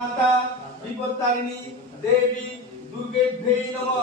माता विपत्तारिणी देवी दुर्गेभ्यै नमः।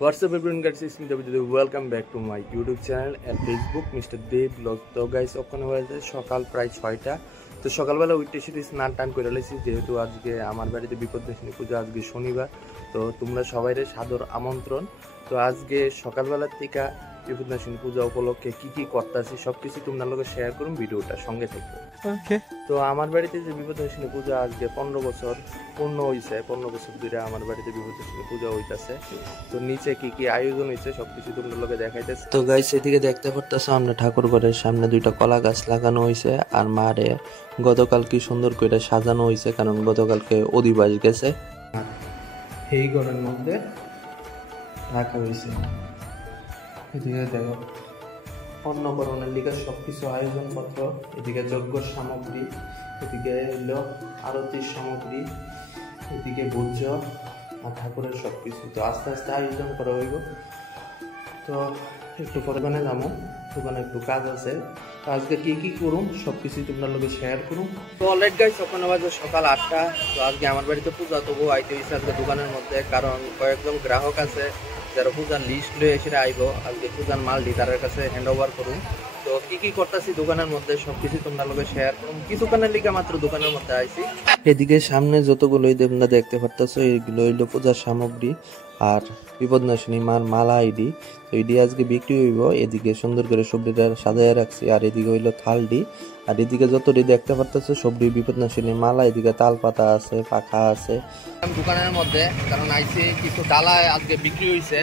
What's up everyone guys, it's me David. Welcome back to my YouTube channel and Facebook Mr. Dev Vlog. তো guys ওখানে হয়েছে সকাল প্রায় 6টা। তো সকালবেলা উঠে সেটি স্নান টান করে লেছি, যেহেতু আজকে আমার বাড়িতে বিপদনাশিনী পূজা, আজকে শনিবার। তো তোমরা সবাইরে সাদর আমন্ত্রণ। তো আজকে সকালবেলার থেকে বিপদনাশিনী পূজা উপলক্ষে কি কি করতেছি সবকিছু তোমরা লোকে শেয়ার করুন, ভিডিওটা সঙ্গে থাকবে। ওকে, তো আমার বাড়িতে যে বিপদনাশিনী পূজা আজকে 15 বছর পূর্ণ হয়েছে, 15 বছর ধরে আমার বাড়িতে বিপদনাশিনী পূজা হইতাছে। তো নিচে কি কি আয়োজন হয়েছে সবকিছু তোমরা লোকে দেখাইতেছে। তো গাইস এদিকে দেখতে পারতেছো আমরা ঠাকুর ঘরের সামনে দুইটা কলা গাছ লাগানো হয়েছে, আর মারে গতকাল কি সুন্দর করে সাজানো হয়েছে, কারণ গতকালকে অধিবাস গেছে। এই ঘরের মধ্যে রাখা হয়েছে। এদিকে দেখো অন্নকরণের লিগে সবকিছু আয়োজনপত্র, এদিকে যজ্ঞ সামগ্রী, এদিকে হইল আরতির সামগ্রী, এদিকে ভোজ্য আর ঠাকুরের সবকিছু। তো আস্তে আস্তে আয়োজন করা হইব। তো একটু পরে দোকানে যাবো, দোকানে একটু কাজ আছে। তো আজকে কি কি করুন সবকিছু তোমরা লোকে শেয়ার করুন। তো অলরেডি গাইস ওখানে বাজে সকাল 8টা। তো আজকে আমার বাড়িতে পূজা, তবু আইতে হয়েছে আজকে দোকানের মধ্যে, কারণ কয়েকজন গ্রাহক আছে যারা পূজার লিস্ট লয়ে এসে আইব। আজকে পূজার মালটি তার কাছে হ্যান্ড ওভার করুন। তো কি কি করতেছি দোকানের মধ্যে সবকিছু তোমরা লোকে শেয়ার করুন। কিছুক্ষণের লিগে মাত্র দোকানের মধ্যে আইছি। এদিকে সামনে যতগুলোই তোমরা দেখতে পারতেছো এইগুলো হইলো পূজার সামগ্রী আর বিপদনাশিনী মার মালা আইডি। তো এডি আজকে বিক্রি হইব। এদিকে সুন্দর করে সবজিটা সাজায় রাখছি, আর এদিকে হইলো থালডি, আর এদিকে যতটি দেখতে পারতেছো সবজি বিপদনাশিনী মালা। এদিকে তাল পাতা আছে, পাখা আছে দোকানের মধ্যে, কারণ আইসি কিছু ডালা আজকে বিক্রি হয়েছে,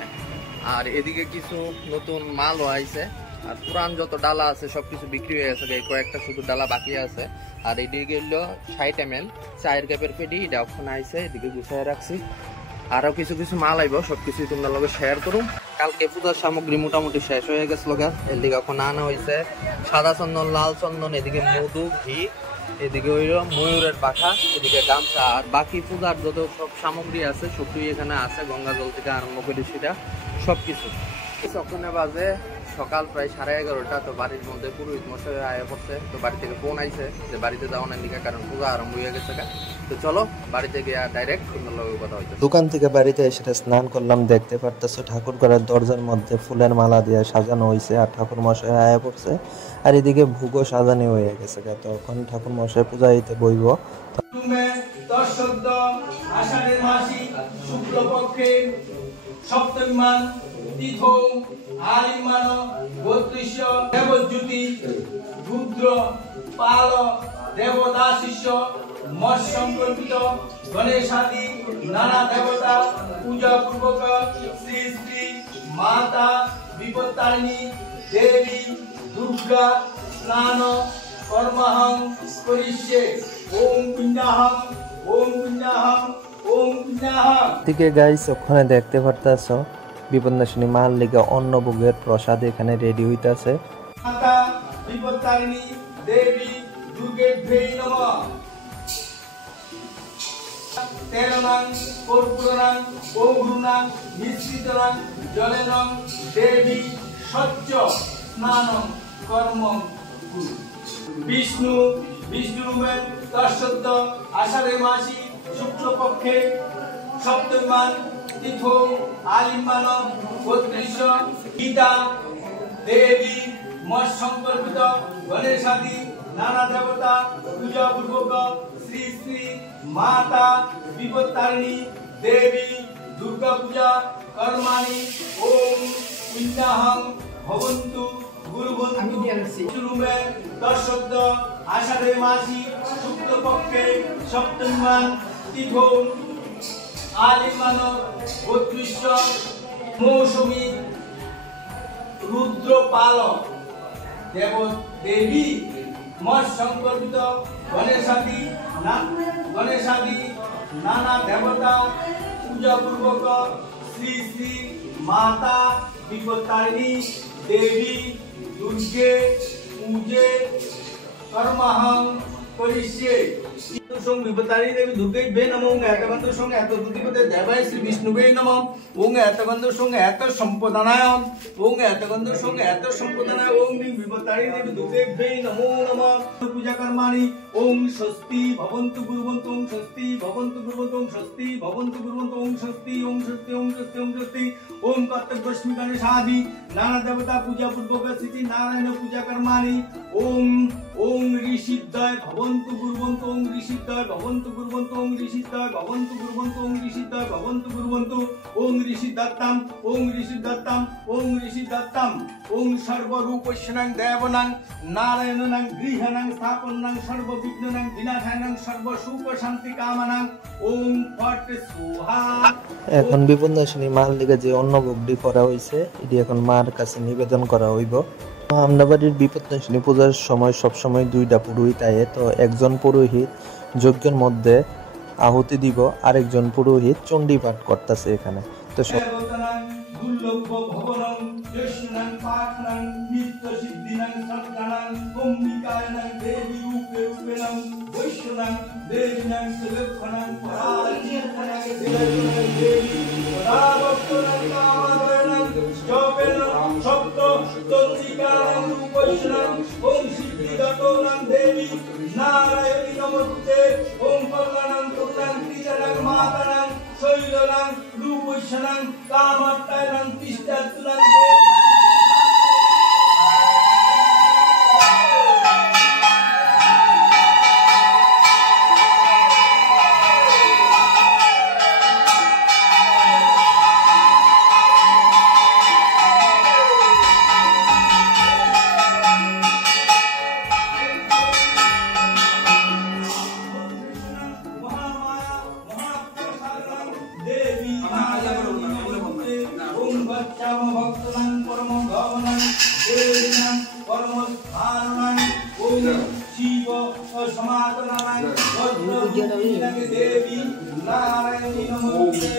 আর এদিকে কিছু নতুন মালও আইছে, আর পুরান যত ডালা আছে সবকিছু বিক্রি হয়ে গেছে, কয়েকটা শুধু ডালা বাকি আছে। আর এদিকে হইলো 60 ml চায়ের ক্যাপের পেটি, এটা ওখানে আইছে, এদিকে গুছায় রাখছি। আরো কিছু কিছু মাল আইব, সবকিছু তোমরা লগে শেয়ার করুন। কালকে পূজার সামগ্রী মোটামুটি শেষ হয়ে গেছে লগা, এর দিকে এখন আনা হয়েছে সাদা চন্দন, লাল চন্দন, এদিকে মধু, ঘি, এদিকে হইল ময়ূরের পাখা, এদিকে গামছা, আর বাকি পূজার যত সব সামগ্রী আছে সবই এখানে আছে, গঙ্গা জল থেকে আরম্ভ করে সেটা সবকিছু। ওখানে বাজে সকাল প্রায় 11:30। তো বাড়ির মধ্যে পুরোহিত মশাই আয়া পড়ছে। তো বাড়ি থেকে ফোন আইছে যে বাড়িতে যাওয়ার দিকে, কারণ পূজা আরম্ভ হয়ে গেছে। তো চলো বাড়িতে গিয়ে ডাইরেক্ট সুন্দর কথা হইছে। দোকান থেকে বাড়িতে এসে স্নান করলাম। দেখতে পারতেছো ঠাকুর ঘরের দরজার মধ্যে ফুলের মালা দিয়ে সাজানো হয়েছে, আর ঠাকুর মশাই আয়া পড়ছে, আর এদিকে ভোগও সাজানো হয়ে গেছে। তখন ঠাকুর মশাই পূজা দিতে বইব। আষাঢ়ের মাসি শুক্লপক্ষে সপ্তমীমান তিথৌ আলিমান গোত্রিষ্য দেবজ্যোতি রুদ্র পাল দেবদাশিষ্য মৎ সংকল্পিত গণেশাদি নানা দেবতা পূজা পূর্বক শ্রী শ্রী মাতা বিপত্তারিণী দেবী দুর্গা স্নান কর্মহং করিষ্যে। ওম পুণ্যাহং ওম পুণ্যাহং ওম পুণ্যাহং। থেকে গাইস ওখানে দেখতে পারতাছো বিপদনাশিনী মার লিগে অন্ন ভোগের প্রসাদ এখানে রেডি হইতাছে। মাতা বিপত্তারিণী দেবী দুর্গেভ্যৈ নমঃ। তেলনাং কর্পূরনাং পৌঘ্রুনাং মিশ্রিতনাং জলেনং দেবী সচ্চ স্নানং কর্মং কুরু। বিষ্ণুরূপের তৎসদ্য আষাঢ়ে মাসি শুক্লপক্ষে সপ্তমীমান তিথৌ আলিমান গোত্রিষ্য গীতা দেবী মৎ সংকল্পিত গণেশাদি নানা দেবতা পূজা পূর্বক শ্রী শ্রী মাতা বিপত্তারিণী দেবী দুর্গা পূজা কর্মাণি। ওম পুণ্যাহং ভবন্তু গুরুবন্ধু। বিষ্ণুরূপের তৎসদ্য আষাঢ়ে মাসি শুক্লপক্ষে সপ্তমীমান তিথৌ আলিমান গোত্রিষ্য মৌসুমী রুদ্রপাল দেবী মৎ সংকল্পিত গণেশাদি নানা দেবতা পূজা পূর্বক শ্রী শ্রী মাতা বিপত্তারিণী দেবী দুর্গে পূজে কর্মহং করিষ্যে। সং বিপত্তারিণী দেবী দুর্গৈভ্যে নমঃ ওং এতগন্ধ সং এত দুতিপদে দেবায় শ্রী বিষ্ণুবে নমঃ ওং এতগন্ধ সং এত সম্পদানায় ওং এতগন্ধ সং এত সম্পদানায় ওং বিপত্তারিণী দেবী দুর্গৈভ্যে নমো নমঃ পূজা কর্মাণি ওং স্বস্তি ভবন্তু কুর্বন্তু ওং স্বস্তি ভবন্তু কুর্বন্তু ওং স্বস্তি ভবন্তু কুর্বন্তু ওং স্বস্তি ওং স্বস্তি ওং স্বস্তি ওং স্বস্তি ওং কর্তব্যস্মি গণেশাদি নানা দেবতা পূজা পূর্বক স্থিতি নারায়ণ পূজা কর্মাণি ওং ওং ঋষিদ্বয় ভবন্তু কুর্বন্তু ওং ঋষিদ্বয় ভবন্তু কুর্বন্তু ওং ঋষিদ্বয় ভবন্তু কুর্বন্তু ওং ঋষিদ্বয় ভবন্তু কুর্বন্তু ওং ঋষিদত্তম ওং ঋষিদত্তম ওং ঋষিদত্তম ওং সর্বরূপস্যনাং দেবনাং নারায়ণনাং গৃহনাং স্থাপনাং সর্ববিঘ্নানাং বিনাশানাং সর্বসুখ শান্তি কামনাং ওং ফট সোহা। এখন বিপন্ননাশিনী মার লিগে যে অন্ন ভোগটি করা হয়েছে এটি এখন মার কাছে নিবেদন করা হইব। আমরা বাড়ির বিপন্ননাশিনী পূজার সময় সবসময় দুইটা পুরোহিত আয়ে, তো একজন পুরোহিত যজ্ঞের মধ্যে আহুতি দিব, আরেকজন পুরোহিত চণ্ডী পাঠ করতেছে এখানে। তো দুর্লভ ভবনং কৃষ্ণং পাঠনং নিত্য সিদ্ধিনং সদ্গণং অম্বিকায়নং দেবী রূপে রূপেণং বৈষ্ণং দেবীনং সুলক্ষণং পরাজিতনং দেবী পরাভক্তনং কামাদয়নং জপেনং সপ্ত তন্ত্রিকানং রূপৈষ্ণং ওং সিদ্ধিদতোনং দেবী নারায়ণী নমস্তে ওং কল্যাণং করুণাং ত্রিজনং মাতরং শৈলনং রূপৈষ্ণং কামাত্তায়নং তিষ্ঠাতুলং ভক্তনাং পরম ভবনাং দেবীনাং পরম ধারণাং ওং শিব সমাতনাং বজ্ররূপিণাং দেবী নারায়ণী নমস্তে।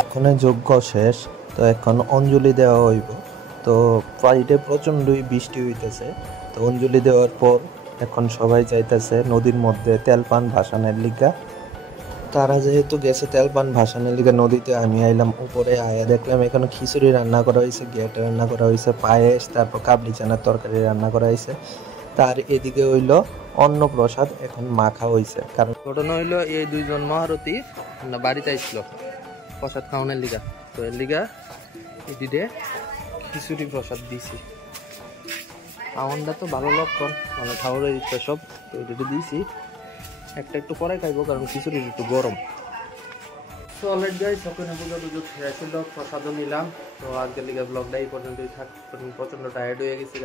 ওখানে যজ্ঞ শেষ, তো এখন অঞ্জলি দেওয়া হইব। তো ফ্রাইডে প্রচণ্ডই বৃষ্টি হইতেছে, তো অঞ্জলি দেওয়ার পর এখন সবাই যাইতেছে নদীর মধ্যে তেলপান ভাসানের লিগা। তারা যেহেতু গেছে তেলপান ভাসানের লিগা নদীতে, আমি আইলাম উপরে। আয়া দেখলাম এখানে খিচুড়ি রান্না করা হয়েছে, গেট রান্না করা হয়েছে, পায়েস, তারপর কাবলি চানার তরকারি রান্না করা হয়েছে। তার এদিকে হইলো অন্নপ্রসাদ এখন মাখা হয়েছে। কারণ ঘটনা হইলো এই দুইজন মহারথী বাড়িতে আসছিল প্রসাদ খাওয়ানোর লিগা, তো এর লিগা এদিকে খিচুড়ি প্রসাদ দিছি। আমারটা তো ভালো লক্ষণ, মানে খাওয়ার ইচ্ছা সব, তো এদিকে দিয়েছি। একটা একটু পরে খাইবো কারণ খিচুড়ি একটু গরম। তো অলরেডি গাইস ওখানে পুজো টুজো খেয়েছিল, প্রসাদও নিলাম। তো আজকের লিগা ব্লগটা এই পর্যন্তই থাক, প্রচণ্ড টায়ার্ড হয়ে গেছি।